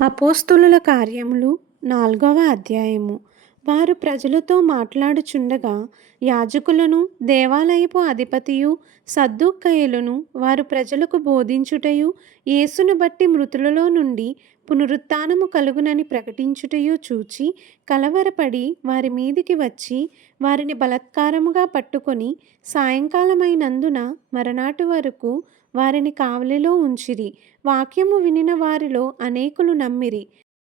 అపోస్తులుల కార్యములు నాలుగవ అధ్యాయము. వారు ప్రజలతో మాట్లాడుచుండగా యాజకులను దేవాలయపు అధిపతియు సద్దుక్కయ్యలను వారు ప్రజలకు బోధించుటయు యేసును బట్టి మృతులలో నుండి పునరుత్నము కలుగునని ప్రకటించుటయు చూచి కలవరపడి వారి మీదికి వచ్చి వారిని బలత్కారముగా పట్టుకొని సాయంకాలమైనందున మరనాటి వరకు వారిని కావలిలో ఉంచిరి. వాక్యము వినిన వారిలో అనేకులు నమ్మిరి.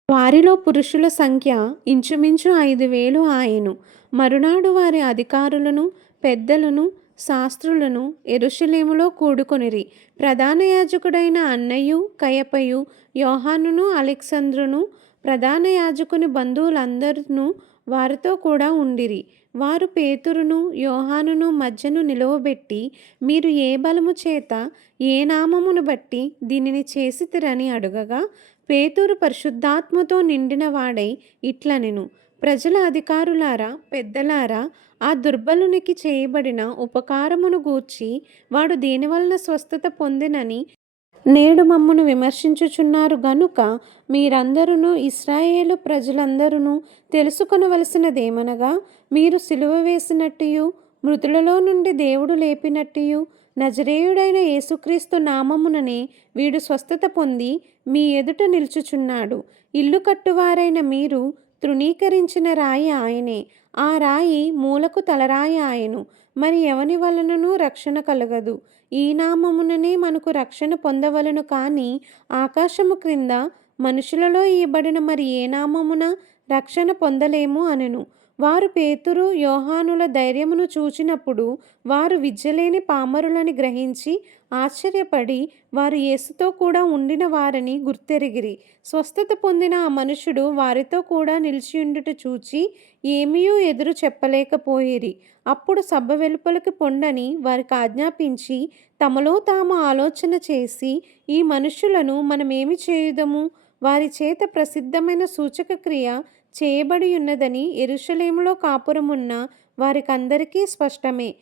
వారిలో పురుషుల సంఖ్య ఇంచుమించు ఐదు వేలు ఆయను. మరునాడు వారి అధికారులను పెద్దలను శాస్త్రులను ఎరుషలేములో కూడుకొనిరి. ప్రధాన యాజకుడైన అన్నయ్యు కయపయు యోహానును అలెక్సంద్రును ప్రధాన యాజకుని బంధువులందరూ వారితో కూడా ఉండిరి. వారు పేతురును యోహానును మధ్యను నిలువబెట్టి మీరు ఏ బలము చేత ఏ నామమును బట్టి దీనిని చేసితిరని అడుగగా పేతురు పరిశుద్ధాత్మతో నిండిన వాడై ఇట్లనెను. ప్రజల అధికారులారా పెద్దలారా ఆ దుర్బలునికి చేయబడిన ఉపకారమును గూర్చి వాడు దేనివలన స్వస్థత పొందినని నేడు మమ్మను విమర్శించుచున్నారు గనుక మీరందరూ ఇస్రాయేలు ప్రజలందరూ తెలుసుకొనవలసినదేమనగా మీరు సిలువ వేసినట్టు మృతులలో నుండి దేవుడు లేపినట్టు నజరేయుడైన యేసుక్రీస్తు నామముననే వీడు స్వస్థత పొంది మీ ఎదుట నిలుచుచున్నాడు. ఇల్లు కట్టువారైన మీరు తృణీకరించిన రాయి ఆయనే. ఆ రాయి మూలకు తలరాయి ఆయను. మరి ఎవని వలనను రక్షణ కలగదు. ఈ నామముననే మనకు రక్షణ పొందవలను కానీ ఆకాశము క్రింద మనుషులలో ఇవ్వబడిన మరి ఏ నామమున రక్షణ పొందలేము అనెను. వారు పేతురు యోహానుల ధైర్యమును చూచినప్పుడు వారు విద్యలేని పామరులని గ్రహించి ఆశ్చర్యపడి వారు యేసుతో కూడా ఉండిన వారని గుర్తెరిగిరి. స్వస్థత పొందిన ఆ మనుషుడు వారితో కూడా నిలిచియుండుట చూచి ఏమీయూ ఎదురు చెప్పలేకపోయిరి. అప్పుడు సభ వెలుపలికి పొండని వారికి ఆజ్ఞాపించి తమలో తాము ఆలోచన చేసి ఈ మనుషులను మనమేమి చేయుదము? వారి చేత ప్రసిద్ధమైన సూచక క్రియ చేయబడి ఉన్నదని ఎరుషలేములో కాపురమున్న వారికందరికీ స్పష్టమే.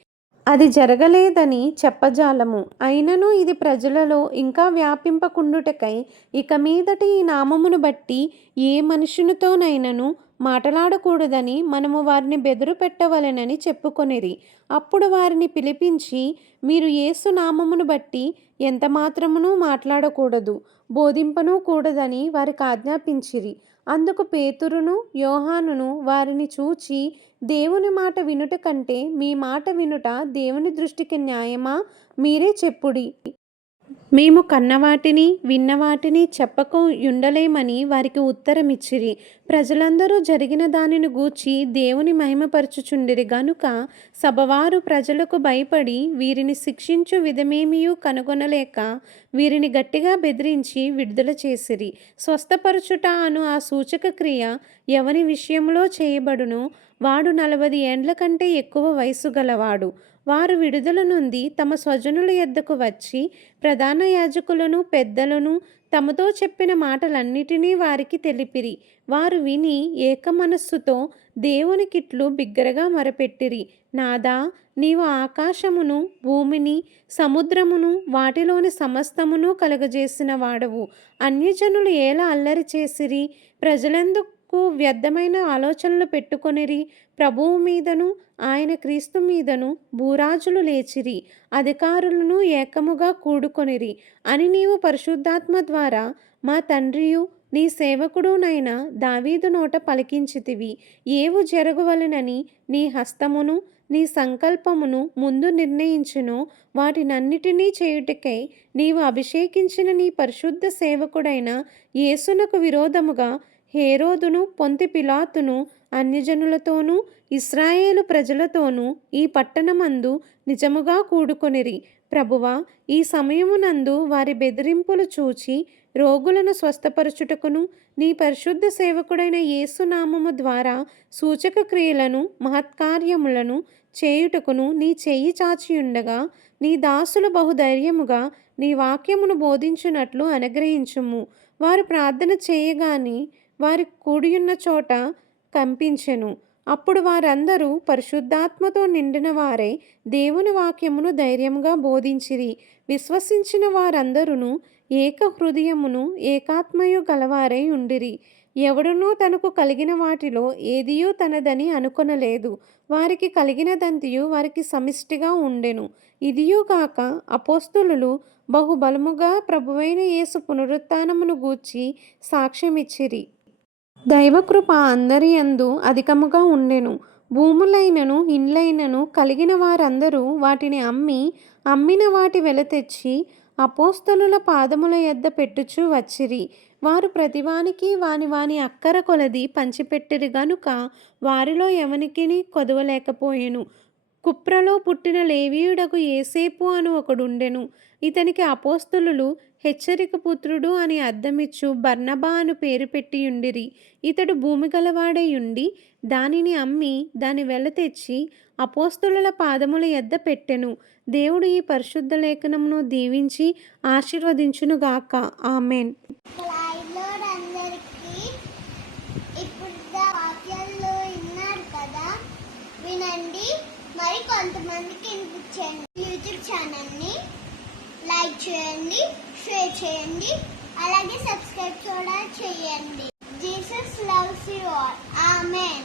అది జరగలేదని చెప్పజాలము. అయినను ఇది ప్రజలలో ఇంకా వ్యాపింపకుండుటకై ఇక మీదట ఈ నామమును బట్టి ఏ మనుషునితోనైనను మాట్లాడకూడదని మనము వారిని బెదురు పెట్టవలెనని చెప్పుకొనిరి. అప్పుడు వారిని పిలిపించి మీరు యేసు నామమును బట్టి ఎంత మాత్రమును మాట్లాడకూడదు బోధింపను కూడదని వారికి ఆజ్ఞాపించిరి. అందుకు పేతురును యోహానును వారిని చూచి దేవుని మాట వినుట కంటే మీ మాట వినుట దేవుని దృష్టికి న్యాయమా? మీరే చెప్పుడి. మేము కన్నవాటిని విన్నవాటిని చెప్పకు ఉండలేమని వారికి ఉత్తరమిచ్చిరి. ప్రజలందరూ జరిగిన దానిని గూర్చి దేవుని మహిమపరచుచుండిరి గనుక సభవారు ప్రజలకు భయపడి వీరిని శిక్షించు విధమేమియూ కనుగొనలేక వీరిని గట్టిగా బెదిరించి విడుదల చేసిరి. స్వస్థపరచుట అను ఆ సూచక క్రియ ఎవని విషయంలో చేయబడును. వాడు నలభై ఏండ్ల కంటే ఎక్కువ వయసు గలవాడు. వారు విడుదల నుండి తమ స్వజనుల ఎద్దకు వచ్చి ప్రధాన యాజకులను పెద్దలను తమతో చెప్పిన మాటలన్నిటినీ వారికి తెలిపిరి. వారు విని ఏకమనస్సుతో దేవునికిట్లు బిగ్గరగా మొరపెట్టిరి. నాదా నీవు ఆకాశమును భూమిని సముద్రమును వాటిలోని సమస్తమును కలుగజేసిన వాడవు. అన్యజనులు ఎలా అల్లరి చేసిరి? ప్రజలెందుకు వ్యర్థమైన ఆలోచనలు పెట్టుకొనిరి ప్రభువు మీదను ఆయన క్రీస్తు మీదను భూరాజులు లేచిరి అధికారులను ఏకముగా కూడుకొనిరి అని నీవు పరిశుద్ధాత్మ ద్వారా మా తండ్రియు నీ సేవకుడునైన దావీదు నోట పలికించితివి. ఏవు జరగవలనని నీ హస్తమును నీ సంకల్పమును ముందు నిర్ణయించును. వాటినన్నిటినీ చేయుటకై నీవు అభిషేకించిన నీ పరిశుద్ధ సేవకుడైన యేసునకు విరోధముగా హేరోదును పొంతి పిలాతును అన్యజనులతోనూ ఇస్రాయేలు ప్రజలతోనూ ఈ పట్టణమందు నిజముగా కూడుకొనిరి. ప్రభువా ఈ సమయమునందు వారి బెదిరింపులు చూచి రోగులను స్వస్థపరచుటకును నీ పరిశుద్ధ సేవకుడైన యేసునామము ద్వారా సూచక క్రియలను మహత్కార్యములను చేయుటకును నీ చెయ్యి చాచియుండగా నీ దాసులు బహుధైర్యముగా నీ వాక్యమును బోధించినట్లు అనుగ్రహించుము. వారు ప్రార్థన చేయగాని వారి కూడియున్న చోట కంపించెను. అప్పుడు వారందరూ పరిశుద్ధాత్మతో నిండిన వారే దేవుని వాక్యమును ధైర్యంగా బోధించిరి. విశ్వసించిన వారందరూ ఏక హృదయమును ఏకాత్మయు గలవారై ఉండిరి. ఎవడునూ తనకు కలిగిన వాటిలో ఏదియూ తనదని అనుకొనలేదు. వారికి కలిగినదంతియు వారికి సమిష్టిగా ఉండెను. ఇదియూ కాక అపోస్తులు బహుబలముగా ప్రభువైన యేసు పునరుత్నమును గూర్చి సాక్ష్యమిచ్చిరి. దైవకృప అందరి యందు అధికముగా ఉండెను. భూములైనను ఇండ్లైనను కలిగిన వారందరూ వాటిని అమ్మి అమ్మిన వాటి వెల తెచ్చి అపోస్తలుల పాదముల యొద్ద పెట్టుచు వచ్చిరి. వారు ప్రతివానికి వాని వాని అక్కర కొలది పంచిపెట్టిరి గనుక వారిలో ఎవనికిని కొదవలేకపోయెను. కుప్రలో పుట్టిన లేవీయుడకు ఏసేపు అను ఒకడుండెను. ఇతనికి అపోస్తులు హెచ్చరిక పుత్రుడు అని అర్థమిచ్చు బర్నబా అను పేరు పెట్టియుండిరి. ఇతడు భూమి గలవాడై ఉండి దానిని అమ్మి దాని వెల తెచ్చి అపోస్తుల పాదముల ఎద్ద పెట్టెను. దేవుడు ఈ పరిశుద్ధ లేఖనమును దీవించి ఆశీర్వదించునుగాక. ఆమెన్. మందికి వినిపించండి యూట్యూబ్ ఛానల్ని లైక్ చేయండి షేర్ చేయండి అలాగే సబ్స్క్రైబ్ కూడా చేయండి. Jesus loves you all. Amen.